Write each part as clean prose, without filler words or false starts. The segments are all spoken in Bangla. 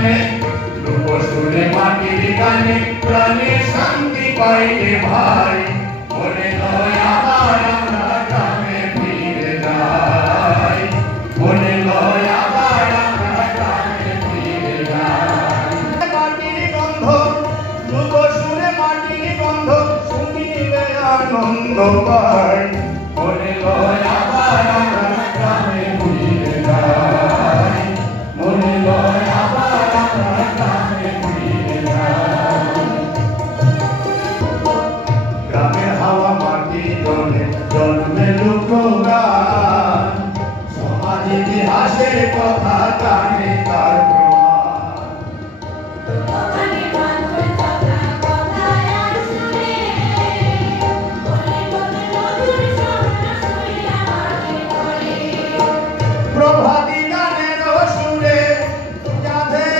গানে রূপসুরে মাটির গানে প্রাণে শান্তি পাইলে ভাই মনে লয় আবার আমরা গ্রামে ফিরে যাই মনে লয় আবার আমরা গ্রামে ফিরে যাই মাটির গন্ধ রূপসুরে মাটির গন্ধ শুনিলে আনন্দ পাই মনে লয় আবার আমরা গ্রামে ফিরে যাই মনে লয় আবার আমরা গ্রামে ফিরে যাই গ্রামের হাওয়া মাটি জলে জন্মে লোকগান সমাজ ইতিহাসের কথা জানে তার প্রভাতী গানের সুরে যাধে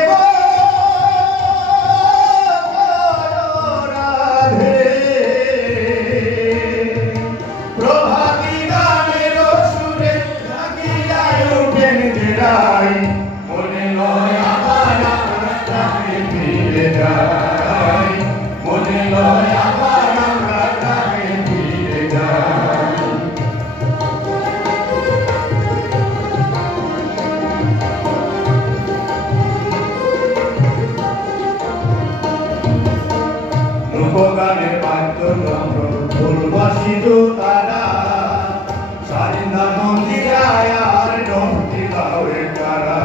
রাধে প্রভাতী গানের সুরে জাগিয়ায় উঠেন জেরাই মনে লয় আবার আমরা গ্রামে ফিরে যাই মনে লয় আবার আমরা গ্রামে ফিরে যাই রূপগানের বাদ্যযন্ত্র ফুলবাসিত তারা সারিন্দা মন্দিরায় আর ডমটি গাওয়ে তারা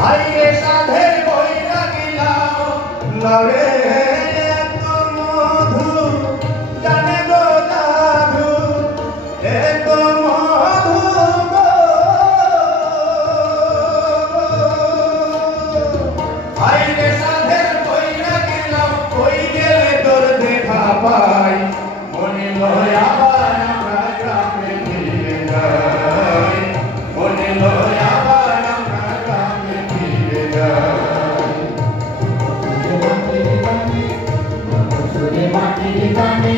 হাইরে সাধের বইরা গিলাম লড়ে এত মধু জানে গো দাদু এত মধু গো হাইরে সাধের বইরা গেলাম কই গেলে তোর দেখা পাই মনে লয় আবার আমরা গ্রামে ফিরে যাই মনে লয় আবার আমরা গ্রামে ফিরে যাই মাটির গানে